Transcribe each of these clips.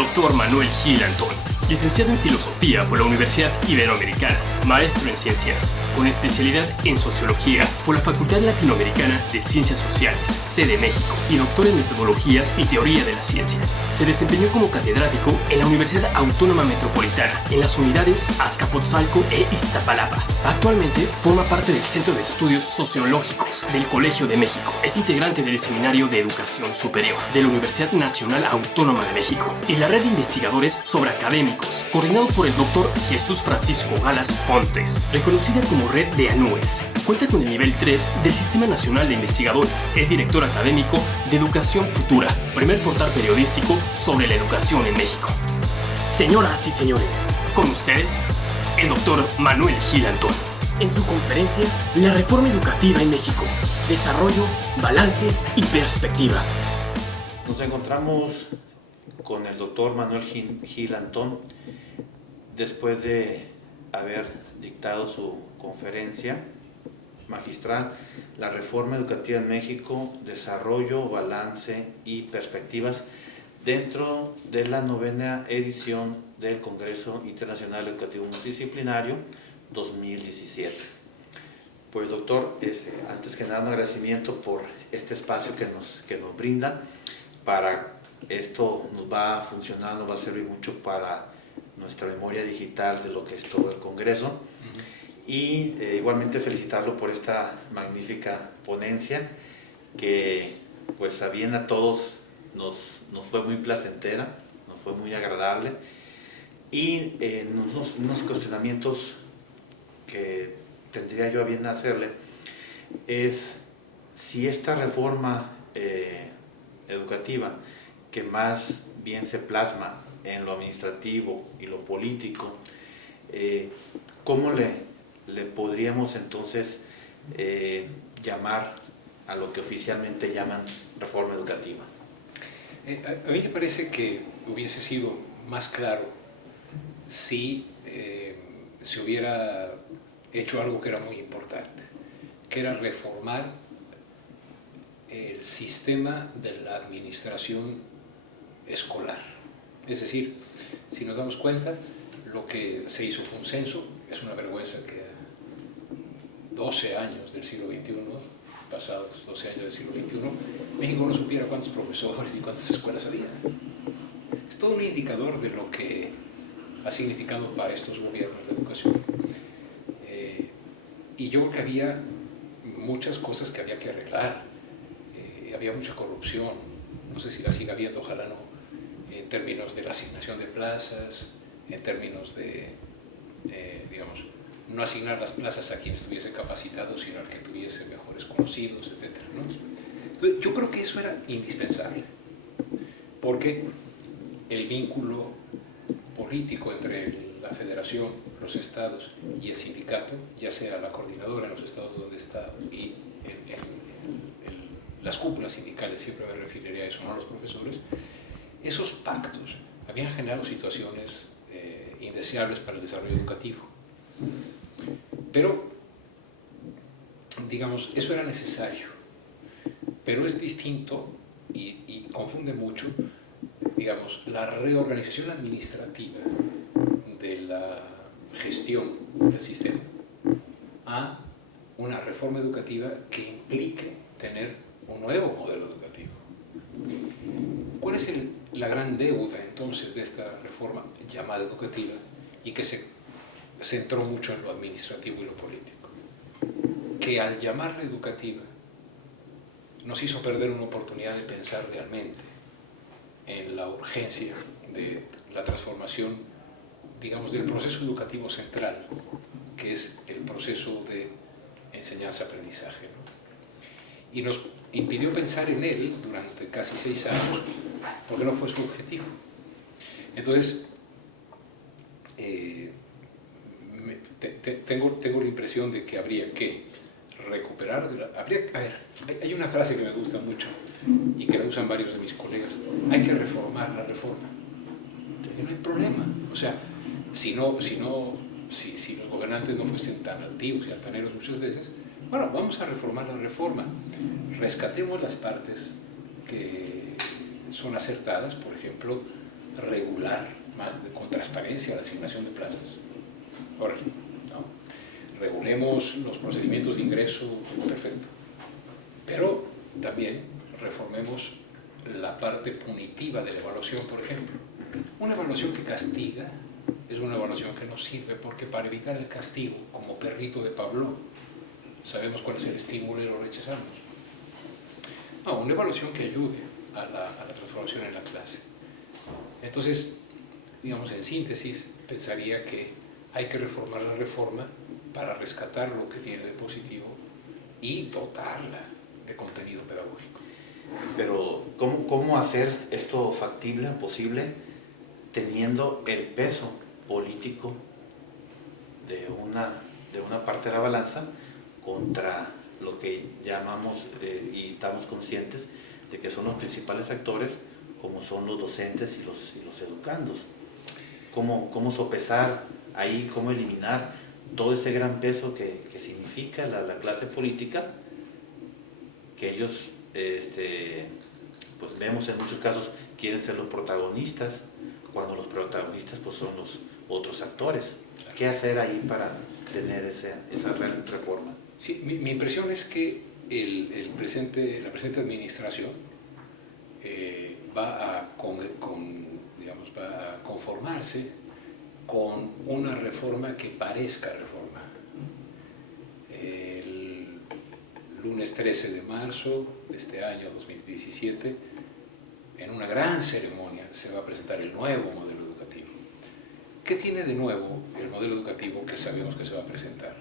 Dr. Manuel Gil Antón, licenciado en Filosofía por la Universidad Iberoamericana, maestro en Ciencias, con especialidad en Sociología por la Facultad Latinoamericana de Ciencias Sociales, sede México, y doctor en Metodologías y Teoría de la Ciencia. Se desempeñó como catedrático en la Universidad Autónoma Metropolitana, en las unidades Azcapotzalco e Iztapalapa. Actualmente forma parte del Centro de Estudios Sociológicos del Colegio de México. Es integrante del Seminario de Educación Superior de la Universidad Nacional Autónoma de México y la red de investigadores sobre académicos, coordinado por el Dr. Jesús Francisco Galas Fontes, reconocida como Red de ANUES. Cuenta con el nivel 3 del Sistema Nacional de Investigadores. Es director académico de Educación Futura, primer portal periodístico sobre la educación en México. Señoras y señores, con ustedes, el Dr. Manuel Gil Antón, en su conferencia La Reforma Educativa en México, Desarrollo, Balance y Perspectiva. Nos encontramos con el doctor Manuel Gil Antón después de haber dictado su conferencia magistral La Reforma Educativa en México, Desarrollo, Balance y Perspectivas, dentro de la 9ª edición del Congreso Internacional Educativo Multidisciplinario 2017. Pues doctor, antes que nada un agradecimiento por este espacio que nos brinda. Para esto nos va a funcionar, nos va a servir mucho para nuestra memoria digital de lo que es todo el Congreso. Y igualmente felicitarlo por esta magnífica ponencia que pues a bien a todos nos fue muy placentera, nos fue muy agradable, y unos cuestionamientos que tendría yo a bien hacerle es si esta reforma educativa, que más bien se plasma en lo administrativo y lo político, ¿cómo le podríamos entonces llamar a lo que oficialmente llaman reforma educativa? A mí me parece que hubiese sido más claro si se hubiera hecho algo que era muy importante, que era reformar el sistema de la administración escolar. Es decir, si nos damos cuenta, lo que se hizo fue un censo. Es una vergüenza que 12 años del siglo XXI, pasados 12 años del siglo XXI, México no supiera cuántos profesores y cuántas escuelas había. Es todo un indicador de lo que ha significado para estos gobiernos la educación. Y yo creo que había muchas cosas que había que arreglar. Había mucha corrupción, no sé si la sigue habiendo, ojalá no, en términos de la asignación de plazas, en términos de digamos, no asignar las plazas a quien estuviese capacitado, sino al que tuviese mejores conocidos, etc., ¿no? Entonces, yo creo que eso era indispensable, porque el vínculo político entre la federación, los estados y el sindicato, ya sea la coordinadora en los estados donde está y las cúpulas sindicales, siempre me referiré a eso, no a los profesores, esos pactos habían generado situaciones indeseables para el desarrollo educativo. Pero, digamos, eso era necesario, pero es distinto y confunde mucho, digamos, la reorganización administrativa de la gestión del sistema a una reforma educativa que implique tener un nuevo modelo educativo. ¿Cuál es la gran deuda entonces de esta reforma llamada educativa y que se centró mucho en lo administrativo y lo político? Que al llamarla educativa nos hizo perder una oportunidad de pensar realmente en la urgencia de la transformación, digamos, del proceso educativo central, que es el proceso de enseñanza-aprendizaje, ¿no? Y nos impidió pensar en él durante casi 6 años, porque no fue su objetivo. Entonces, tengo la impresión de que habría que recuperar, hay una frase que me gusta mucho y que la usan varios de mis colegas: hay que reformar la reforma. Y no hay problema. O sea, si los gobernantes no fuesen tan altivos y altaneros muchas veces, bueno, vamos a reformar la reforma, rescatemos las partes que son acertadas, por ejemplo, regular, con transparencia, la asignación de plazas. Ahora, ¿no? Regulemos los procedimientos de ingreso, perfecto. Pero también reformemos la parte punitiva de la evaluación, por ejemplo. Una evaluación que castiga es una evaluación que nos sirve, porque para evitar el castigo, como perrito de Pavlov, sabemos cuál es el estímulo y lo rechazamos. No, una evaluación que ayude a la transformación en la clase. Entonces, digamos, en síntesis, pensaría que hay que reformar la reforma para rescatar lo que tiene de positivo y dotarla de contenido pedagógico. Pero, ¿cómo hacer esto factible, posible, teniendo el peso político de una parte de la balanza contra lo que llamamos, y estamos conscientes de que son los principales actores, como son los docentes y los educandos? ¿Cómo sopesar ahí, cómo eliminar todo ese gran peso que significa la clase política, que ellos, pues vemos en muchos casos, quieren ser los protagonistas, cuando los protagonistas pues son los otros actores? ¿Qué hacer ahí para tener esa reforma? Sí, mi impresión es que la presente administración va a conformarse con una reforma que parezca reforma. El lunes 13 de marzo de este año 2017, en una gran ceremonia, se va a presentar el nuevo modelo educativo. ¿Qué tiene de nuevo el modelo educativo que sabemos que se va a presentar?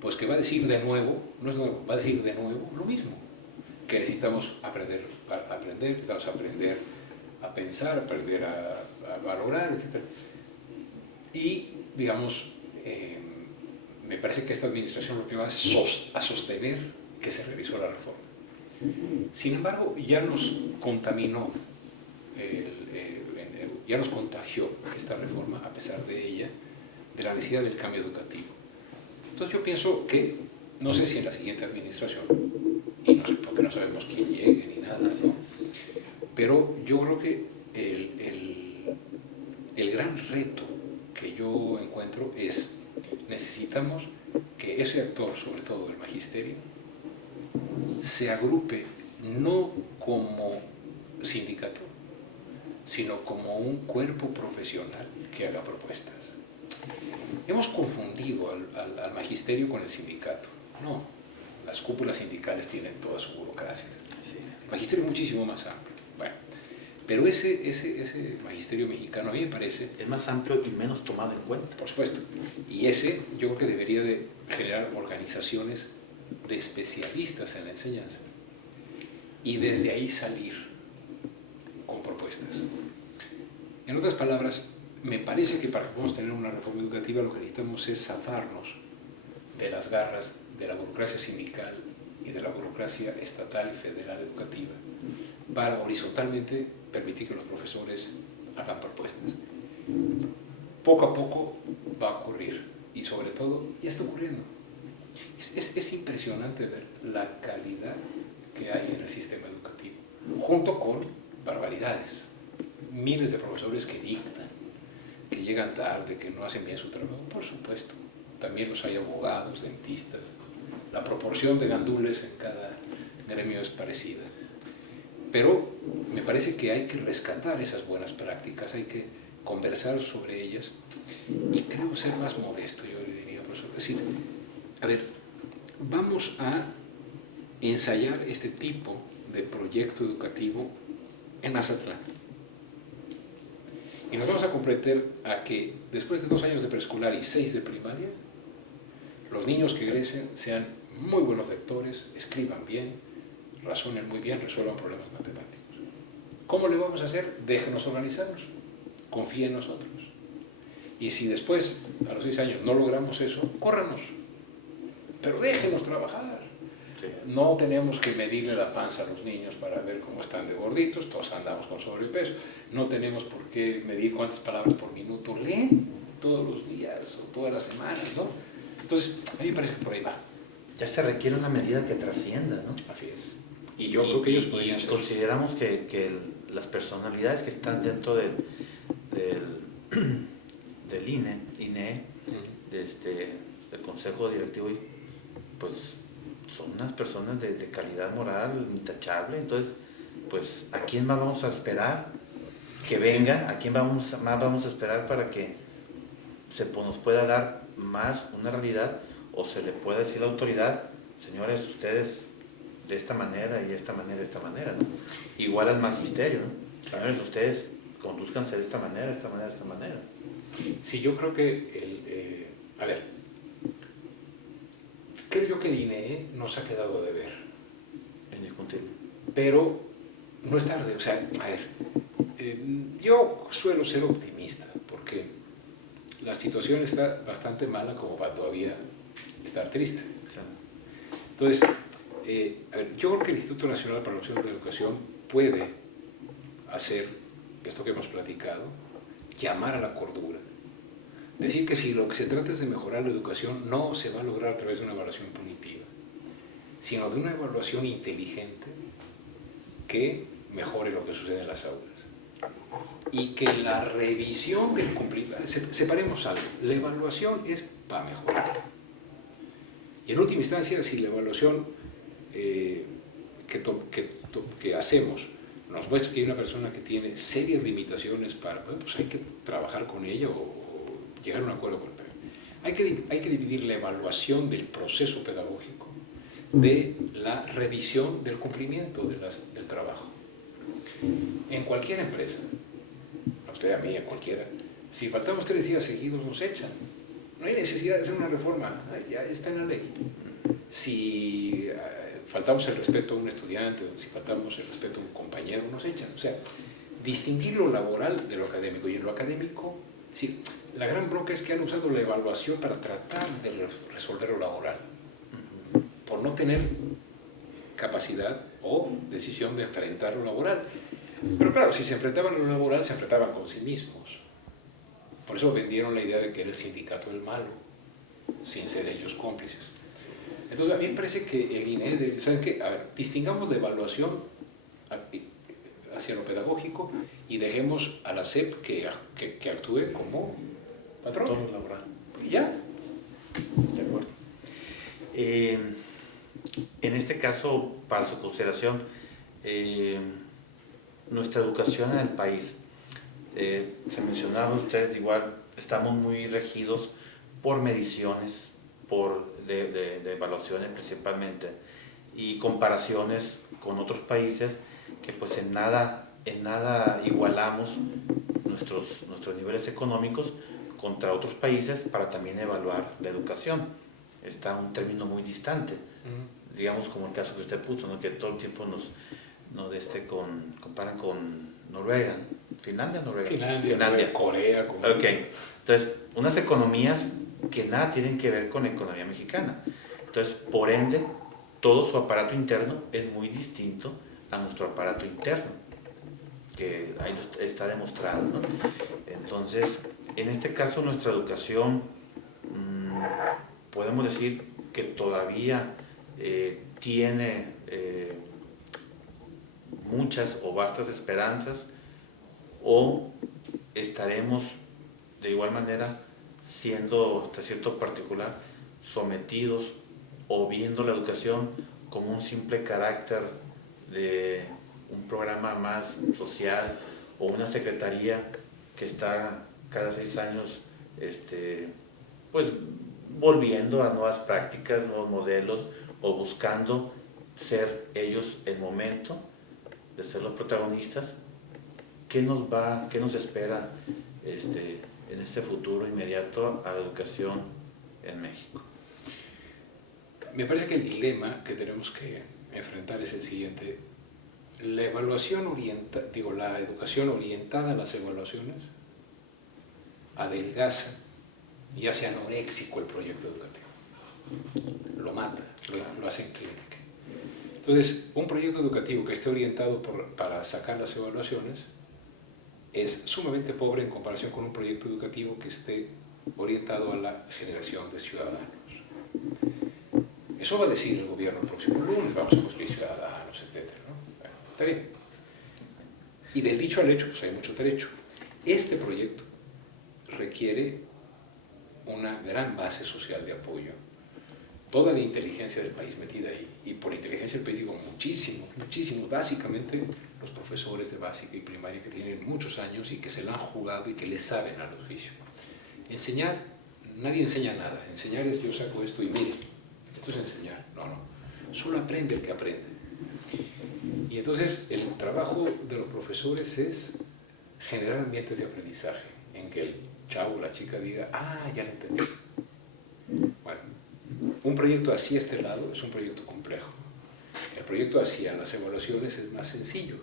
Pues que va a decir de nuevo, no es nuevo, va a decir de nuevo lo mismo, que necesitamos aprender, necesitamos aprender a pensar, aprender a valorar, etc. Y, digamos, me parece que esta administración lo que va a sostener que se revisó la reforma. Sin embargo, ya nos contaminó, ya nos contagió esta reforma, a pesar de ella, de la necesidad del cambio educativo. Entonces yo pienso que, no sé si en la siguiente administración, y no sé porque no sabemos quién llegue ni nada, ¿no? Pero yo creo que el gran reto que yo encuentro es, necesitamos que ese actor, sobre todo el magisterio, se agrupe no como sindicato, sino como un cuerpo profesional que haga propuestas. Hemos confundido al magisterio con el sindicato. No, las cúpulas sindicales tienen toda su burocracia. El magisterio es muchísimo más amplio. Bueno, pero ese magisterio mexicano a mí me parece... Es más amplio y menos tomado en cuenta. Por supuesto. Y ese yo creo que debería de generar organizaciones de especialistas en la enseñanza y desde ahí salir con propuestas. En otras palabras, me parece que para que podamos tener una reforma educativa lo que necesitamos es zafarnos de las garras de la burocracia sindical y de la burocracia estatal y federal educativa para horizontalmente permitir que los profesores hagan propuestas. Poco a poco va a ocurrir y sobre todo ya está ocurriendo. Es impresionante ver la calidad que hay en el sistema educativo, junto con barbaridades. Miles de profesores que dictan, que llegan tarde, que no hacen bien su trabajo, por supuesto. También los hay abogados, dentistas. La proporción de gandules en cada gremio es parecida. Pero me parece que hay que rescatar esas buenas prácticas, hay que conversar sobre ellas y creo ser más modesto, yo le diría, profesor. Es decir, a ver, vamos a ensayar este tipo de proyecto educativo en Mazatlán. Y nos vamos a comprometer a que después de 2 años de preescolar y 6 de primaria, los niños que egresen sean muy buenos lectores, escriban bien, razonen muy bien, resuelvan problemas matemáticos. ¿Cómo le vamos a hacer? Déjenos organizarnos, confíen en nosotros. Y si después, a los 6 años, no logramos eso, córranos, pero déjenos trabajar. Sí. No tenemos que medirle la panza a los niños para ver cómo están de gorditos, todos andamos con sobrepeso. No tenemos por qué medir cuántas palabras por minuto leen todos los días o todas las semanas, ¿no? Entonces, a mí me parece que por ahí va. Ya se requiere una medida que trascienda, ¿no? Así es. Y yo creo que ellos podrían ser. Consideramos que las personalidades que están dentro del INE, del Consejo Directivo, pues son unas personas de calidad moral intachable. Entonces, pues, ¿a quién más vamos a esperar que venga? ¿A quién más vamos a esperar para que nos pueda dar más una realidad, o se le pueda decir a la autoridad, señores, ustedes de esta manera y de esta manera, de esta manera, ¿no? Igual al magisterio, ¿no? Señores, ustedes conduzcanse de esta manera, de esta manera, de esta manera. Sí, yo creo que a ver, creo yo que el INE nos ha quedado de ver. Indiscutible. Pero no es tarde, o sea, a ver, yo suelo ser optimista, porque la situación está bastante mala como para todavía estar triste. Entonces, a ver, yo creo que el Instituto Nacional para la Promoción de la Educación puede hacer esto que hemos platicado, llamar a la cordura. Decir que si lo que se trata es de mejorar la educación, no se va a lograr a través de una evaluación punitiva, sino de una evaluación inteligente que mejore lo que sucede en las aulas. Y que la revisión del cumplimiento, separemos algo, la evaluación es para mejorar. Y en última instancia, si la evaluación que hacemos nos muestra que hay una persona que tiene serias limitaciones pues hay que trabajar con ella o llegar a un acuerdo con él. Hay que dividir la evaluación del proceso pedagógico de la revisión del cumplimiento del trabajo. En cualquier empresa, a usted, a mí, a cualquiera, si faltamos 3 días seguidos nos echan. No hay necesidad de hacer una reforma, ya está en la ley. Si faltamos el respeto a un estudiante, o si faltamos el respeto a un compañero, nos echan. O sea, distinguir lo laboral de lo académico. Y en lo académico, sí, la gran bronca es que han usado la evaluación para tratar de resolver lo laboral, por no tener capacidad o decisión de enfrentar lo laboral. Pero claro, si se enfrentaban a lo laboral, se enfrentaban con sí mismos. Por eso vendieron la idea de que era el sindicato el malo, sin ser ellos cómplices. Entonces, a mí me parece que el INE, ¿saben qué? A ver, distingamos de evaluación hacia lo pedagógico y dejemos a la SEP que actúe como patrón laboral. Y ya. De acuerdo. En este caso, para su consideración, nuestra educación en el país, se mencionaba usted, igual estamos muy regidos por mediciones, de evaluaciones principalmente, y comparaciones con otros países que pues en nada igualamos nuestros niveles económicos contra otros países para también evaluar la educación. Está un término muy distante, digamos como el caso que usted puso, ¿no? Que todo el tiempo nos comparan con Noruega, Finlandia, Corea. Ok, entonces unas economías que nada tienen que ver con la economía mexicana. Entonces, por ende, todo su aparato interno es muy distinto a nuestro aparato interno, que ahí está demostrado, ¿no? Entonces, en este caso, nuestra educación, podemos decir que todavía tiene muchas o vastas esperanzas, o estaremos de igual manera siendo hasta cierto particular sometidos o viendo la educación como un simple carácter de un programa más social o una secretaría que está cada 6 años pues volviendo a nuevas prácticas, nuevos modelos, o buscando ser ellos el momento de ser los protagonistas. ¿Qué nos espera en este futuro inmediato a la educación en México? Me parece que el dilema que tenemos que enfrentar es el siguiente. La educación orientada a las evaluaciones adelgaza y hace anoréxico el proyecto educativo. Lo mata, lo hace en clínica. Entonces, un proyecto educativo que esté orientado para sacar las evaluaciones es sumamente pobre en comparación con un proyecto educativo que esté orientado a la generación de ciudadanos. Eso va a decir el gobierno el próximo lunes, vamos a construir ciudadanos, etc., ¿no? Bueno, está bien. Y del dicho al hecho, pues hay mucho trecho. Este proyecto requiere una gran base social de apoyo. Toda la inteligencia del país metida ahí, y por inteligencia del país digo muchísimos, básicamente los profesores de básica y primaria que tienen muchos años y que se la han jugado y que le saben al oficio. Enseñar, nadie enseña nada. Enseñar es yo saco esto y mire, esto es enseñar. No, solo aprende el que aprende. Y entonces el trabajo de los profesores es generar ambientes de aprendizaje en que el chavo o la chica diga, ya lo entendí. Bueno, un proyecto hacia este lado es un proyecto complejo. El proyecto hacia las evaluaciones es más sencillo.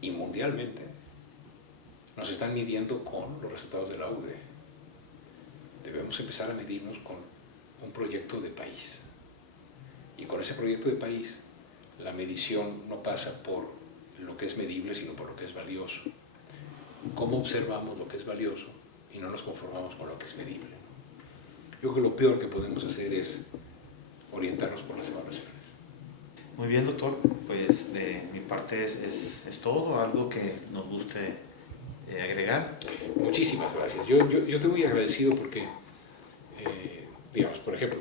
Y mundialmente nos están midiendo con los resultados de la UDE. Debemos empezar a medirnos con un proyecto de país. Y con ese proyecto de país, la medición no pasa por lo que es medible, sino por lo que es valioso. ¿Cómo observamos lo que es valioso y no nos conformamos con lo que es medible? Yo creo que lo peor que podemos hacer es orientarnos por las evaluaciones. Muy bien, doctor. Pues de mi parte es todo. ¿Algo que nos guste agregar? Muchísimas gracias. Yo estoy muy agradecido porque, digamos, por ejemplo,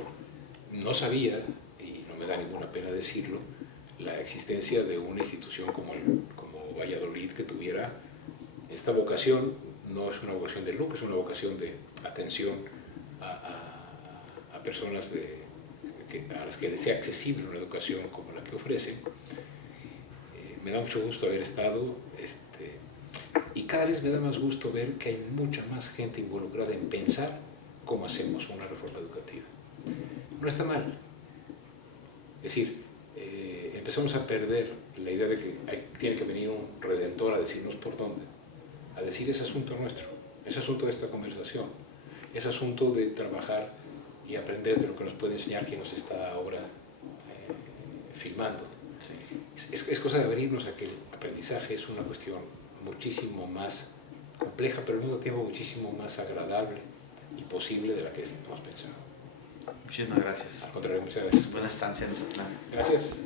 no sabía, y no me da ninguna pena decirlo, la existencia de una institución como Valladolid que tuviera esta vocación. No es una vocación de lucro, es una vocación de atención a personas a las que les sea accesible una educación como la que ofrecen. Me da mucho gusto haber estado, y cada vez me da más gusto ver que hay mucha más gente involucrada en pensar cómo hacemos una reforma educativa. No está mal. Es decir, empezamos a perder la idea de que tiene que venir un redentor a decirnos por dónde, a decir es asunto nuestro, es asunto de esta conversación, es asunto de trabajar y aprender de lo que nos puede enseñar quien nos está ahora filmando. Sí. Es cosa de abrirnos a que el aprendizaje es una cuestión muchísimo más compleja, pero al mismo tiempo muchísimo más agradable y posible de la que hemos pensado. Muchísimas gracias. Al contrario, muchas gracias. Buena estancia en nuestro plan. Gracias.